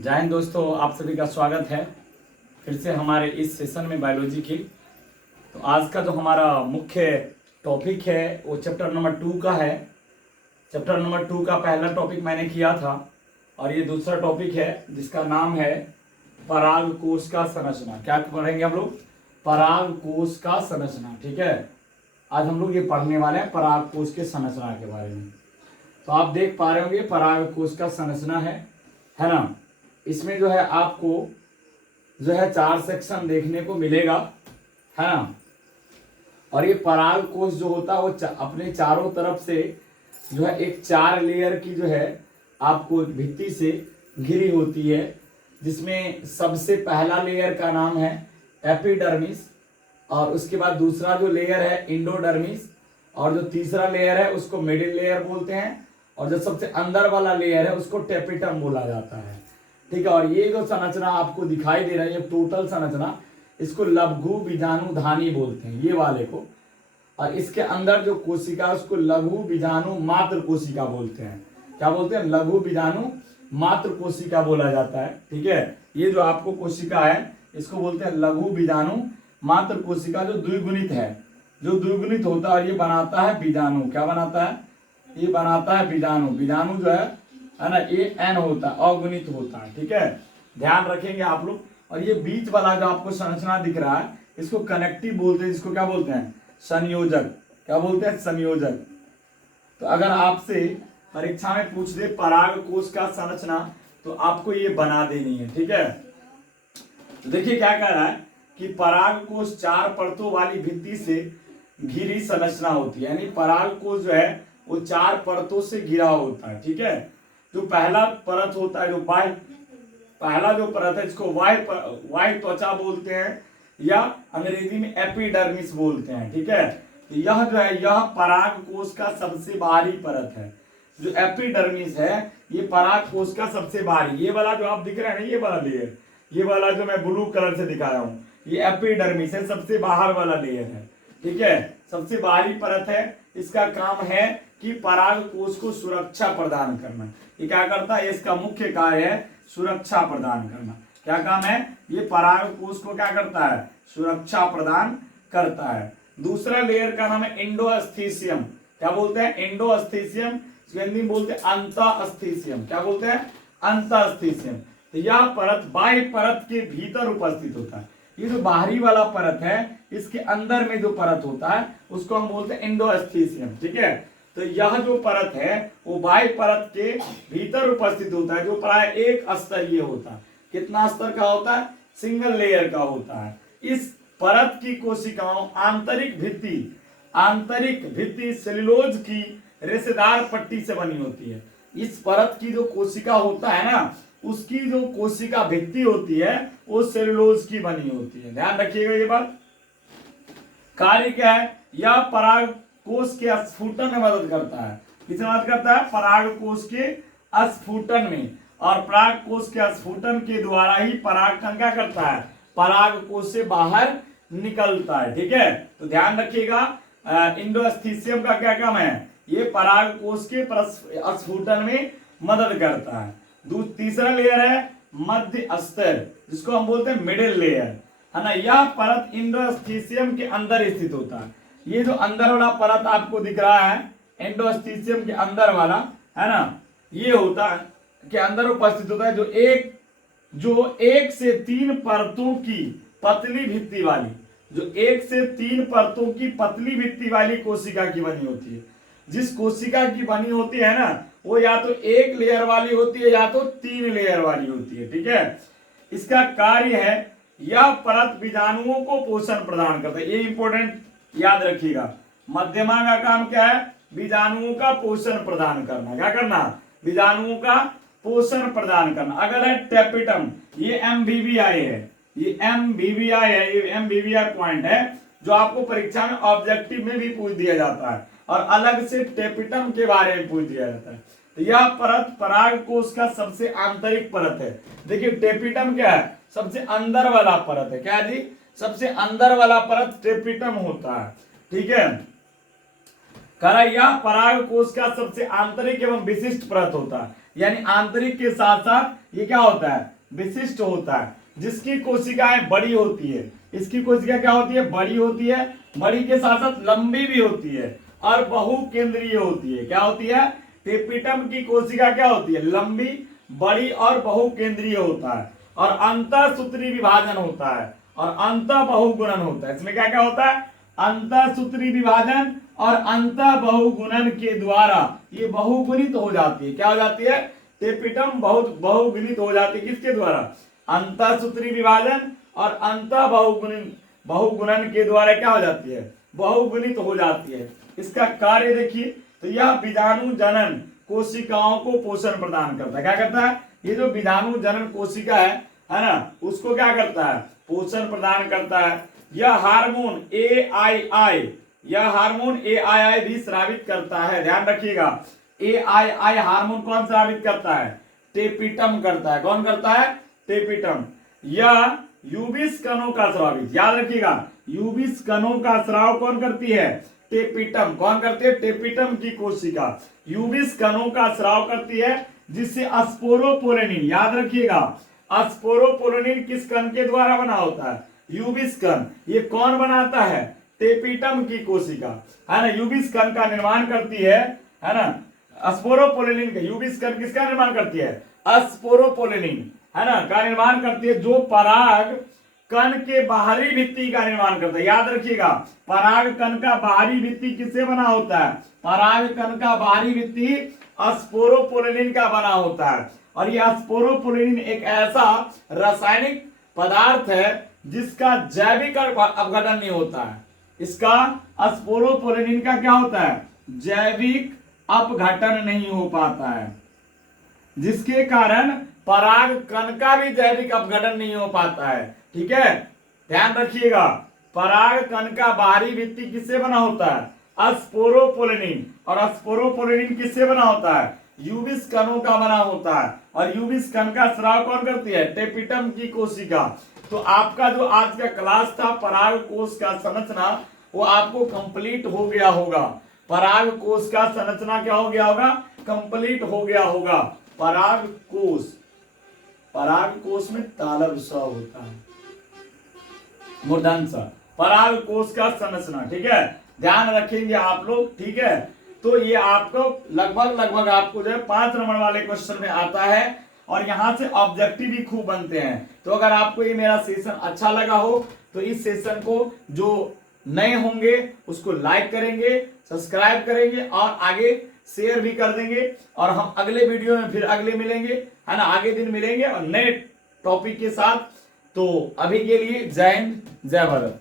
जय हिंद दोस्तों, आप सभी का स्वागत है फिर से हमारे इस सेशन में बायोलॉजी की। तो आज का जो हमारा मुख्य टॉपिक है वो चैप्टर नंबर 2 का है। चैप्टर नंबर 2 का पहला टॉपिक मैंने किया था और ये दूसरा टॉपिक है जिसका नाम है पराग कोश का संरचना। क्या पढ़ेंगे हम लोग? पराग कोश का संरचना। ठीक है, आज हम लोग ये पढ़ने वाले हैं पराग कोश के संरचना के बारे में। तो आप देख पा रहे होंगे पराग कोश का संरचना है ना। इसमें जो है आपको जो है 4 सेक्शन देखने को मिलेगा, है ना। और ये पराग कोश जो होता है वो अपने चारों तरफ से जो है एक 4 लेयर की जो है आपको भित्ति से घिरी होती है, जिसमें सबसे पहला लेयर का नाम है एपिडर्मिस, और उसके बाद दूसरा जो लेयर है इंडोडर्मिस, और जो तीसरा लेयर है उसको मिडिल लेयर बोलते हैं, और जो सबसे अंदर वाला लेयर है उसको टेपिटम बोला जाता है। ठीक है, और ये जो संरचना आपको दिखाई दे रहा है, ये टोटल संरचना, इसको लघु बीजाणु धानी बोलते हैं, ये वाले को। और इसके अंदर जो कोशिका उसको लघु बीजाणु मात्र कोशिका बोलते हैं। क्या बोलते हैं? लघु बीजाणु मात्र कोशिका बोला जाता है। ठीक है, ये जो आपको कोशिका है इसको बोलते हैं लघु बीजाणु मात्र कोशिका, जो द्विगुणित है, जो द्विगुणित होता है और ये बनाता है बीजाणु। क्या बनाता है? ये बनाता है बीजाणु। बीजाणु जो है ना, ये एन होता है, अगुणित होता है। ठीक है, ध्यान रखेंगे आप लोग। और ये बीच वाला जो आपको संरचना दिख रहा है इसको कनेक्टिव बोलते हैं, इसको क्या बोलते हैं? संयोजक। क्या बोलते हैं? संयोजक। तो अगर आपसे परीक्षा में पूछ दे पराग कोश का संरचना तो आपको ये बना देनी है। ठीक है, तो देखिए क्या कह रहा है कि पराग कोश 4 परतों वाली भित्ति से घिरी संरचना होती है, यानी पराग कोश जो है वो 4 परतों से घिरा होता है। ठीक है, जो पहला परत होता है, जो पहला जो परत है इसको वाह्य त्वचा बोलते हैं, या अंग्रेजी में एपिडर्मिस बोलते हैं। ठीक है, तो यह जो है यह पराग कोश का सबसे बाहरी परत है। जो एपिडर्मिस है ये पराग कोश का सबसे बाहरी, ये वाला जो आप दिख रहे हैं ना, ये वाला लेयर, ये वाला जो मैं ब्लू कलर से दिखाया हूं, ये एपिडर्मिस है, सबसे बाहर वाला लेयर है। ठीक है, सबसे बाहरी परत है। इसका काम है कि पराग कोश को सुरक्षा प्रदान करना। ये क्या करता है? इसका मुख्य कार्य है सुरक्षा प्रदान करना। क्या काम है? ये पराग कोश को क्या करता है? सुरक्षा प्रदान करता है। दूसरा लेयर का नाम है इंडोअस्थीसियम। क्या बोलते हैं? इंडोअस्थीसियम। हिंदी में बोलते हैं अंतःस्थीसियम। क्या बोलते हैं? अंतःस्थीसियम। तो यह परत बाह्य परत के भीतर उपस्थित होता है। ये जो बाहरी वाला परत है इसके अंदर में जो परत होता है उसको हम बोलते हैं इंडोअस्थीसियम। ठीक है, तो यह जो परत है वो बाह्य परत के भीतर उपस्थित होता है, जो प्राय एक स्तरीय होता है। कितना स्तर का होता है? सिंगल लेयर का होता है। इस परत की कोशिकाओं आंतरिक भित्ति सेलुलोज की रेशेदार पट्टी से बनी होती है। इस परत की जो कोशिका होता है ना, उसकी जो कोशिका भित्ति होती है वो सेलुलोज की बनी होती है। ध्यान रखिएगा ये बात। कार्य क्या है? यह पराग कोश के स्फुटन में मदद करता है। किसमें मदद करता है? पराग कोश के स्फुटन में। और पराग कोश के स्फुटन के द्वारा ही परागकण क्या करता है? पराग कोश से बाहर निकलता है। ठीक है, तो ध्यान रखिएगा इंडोअस्थीसियम का क्या काम है? ये पराग कोश के स्फुटन में मदद करता है। तीसरा लेयर है मध्य स्तर, जिसको हम बोलते हैं मिडिल लेयर, है ना। यह परत इंडोअस्थीसियम के अंदर स्थित होता है। ये जो अंदर वाला परत आपको दिख रहा है इंडोअस्थीसियम के अंदर वाला, है ना, ये होता है के अंदर उपस्थित होता है, जो एक से 3 परतों की पतली भित्ति वाली, जो 1 से 3 परतों की पतली भित्ति वाली कोशिका की बनी होती है। जिस कोशिका की बनी होती है ना, वो या तो 1 लेयर वाली होती है या तो 3 लेयर वाली होती है। ठीक है, इसका कार्य है यह परत बीजाणुओं को पोषण प्रदान करता है। ये इंपॉर्टेंट याद रखिएगा। मध्यमा का काम क्या है? बीजाणुओं का पोषण प्रदान करना। क्या करना? बीजाणुओं का पोषण प्रदान करना। अगर है टेपिटम, ये एमबीबीआई है, ये एमबीबीआई है, ये एमबीबीआई पॉइंट है जो आपको परीक्षा में ऑब्जेक्टिव में भी पूछ दिया जाता है, और अलग से टेपिटम के बारे में पूछ दिया जाता है। तो यह परत पराग कोश का सबसे आंतरिक परत है। देखिए टेपिटम क्या है? सबसे अंदर वाला परत है। क्या जी? सबसे अंदर वाला परत टेपिटम होता है। ठीक है, कह रहा यह पराग कोश का सबसे आंतरिक एवं विशिष्ट परत होता है। यानी आंतरिक के साथ साथ ये क्या होता है, विशिष्ट होता है। जिसकी कोशिकाएं बड़ी होती है, इसकी कोशिका क्या होती है, बड़ी होती है, बड़ी के साथ साथ लंबी भी होती है और बहुकेंद्रीय होती है। क्या होती है, टेपिटम की कोशिका क्या होती है, लंबी, बड़ी और बहुकेंद्रीय होता है और अंतःसूत्री विभाजन होता है और अंतः बहुगुणन होता है। इसमें क्या क्या होता है, अंतःसूत्री विभाजन और अंतः बहुगुणन के द्वारा ये बहुगुणित हो जाती है। क्या हो जाती है, टेपिटम बहुत बहुगुणित हो जाती है। किसके द्वारा, अंतःसूत्री विभाजन और अंतः बहुगुणन के द्वारा क्या हो जाती है, बहुगुणित हो जाती है। इसका कार्य देखिए, तो यह बीजाणु जनन कोशिकाओं को पोषण प्रदान करता है। क्या करता है, ये जो बीजाणु जनन कोशिका है ना, उसको क्या करता है, पोषण प्रदान करता है। यह हार्मोन AII, यह हार्मोन AII भी स्रावित करता है। ध्यान रखिएगा, AII हार्मोन कौन स्रावित करता है, टेपिटम करता है। कौन करता है, टेपिटम। यह यूबिस कणों का स्रावित, याद रखिएगा, यूबिस कणों का स्राव कौन करती है, टेपिटम। कौन करती है, टेपिटम की कोशिका यूबिस कणों का स्राव करती है, जिससे स्पोरोपोलेनिन, याद रखिएगा, स्पोरोपोलेनिन किस कण के द्वारा बना होता है, यूबिस कण। ये कौन बनाता है, टेपिटम की कोशिका, है ना, यूबिस कण का निर्माण करती है ना। स्पोरोपोलेनिन का, यूबिस कण किसका निर्माण करती है, स्पोरोपोलेनिन, है ना, का निर्माण करती है, जो पराग कण के बाहरी भित्ति का निर्माण करता है। याद रखिएगा, पराग कण का बाहरी भित्ति किससे बना होता है, पराग कण का बाहरी भित्ति स्पोरोपोलेनिन का बना होता है। और यह स्पोरोपोलेनिन एक ऐसा रासायनिक पदार्थ है जिसका जैविक अपघटन नहीं होता है। इसका स्पोरोपोलेनिन का क्या होता है, जैविक अपघटन नहीं हो पाता है, जिसके कारण पराग कण का भी जैविक अपघटन नहीं हो पाता है। ठीक है, ध्यान रखिएगा, पराग कण का बाहरी भित्ति किससे बना होता है, स्पोरोपोलेनिन, और स्पोरोपोलेनिन किससे बना होता है, यूबिस कणों का बना होता है। और यूबिस कण का स्राव कौन करती है, टेपिटम की कोशिका। तो आपका जो आज का क्लास था पराग कोश का संरचना, वो आपको कंप्लीट हो गया होगा। पराग कोश का संरचना क्या हो गया होगा, कंप्लीट हो गया होगा। पराग कोश, पराग कोश में तालब स होता है, मूर्धन स, पराग कोश का संरचना। ठीक है, ध्यान रखेंगे आप लोग। ठीक है, तो ये आपको लगभग आपको जो है 5 नंबर वाले क्वेश्चन में आता है और यहाँ से ऑब्जेक्टिव भी खूब बनते हैं। तो अगर आपको ये मेरा सेशन अच्छा लगा हो तो इस सेशन को जो नए होंगे उसको लाइक करेंगे, सब्सक्राइब करेंगे और आगे शेयर भी कर देंगे। और हम अगले वीडियो में फिर अगले मिलेंगे, है ना, आगे दिन मिलेंगे और नए टॉपिक के साथ। तो अभी के लिए जय हिंद, जय भारत।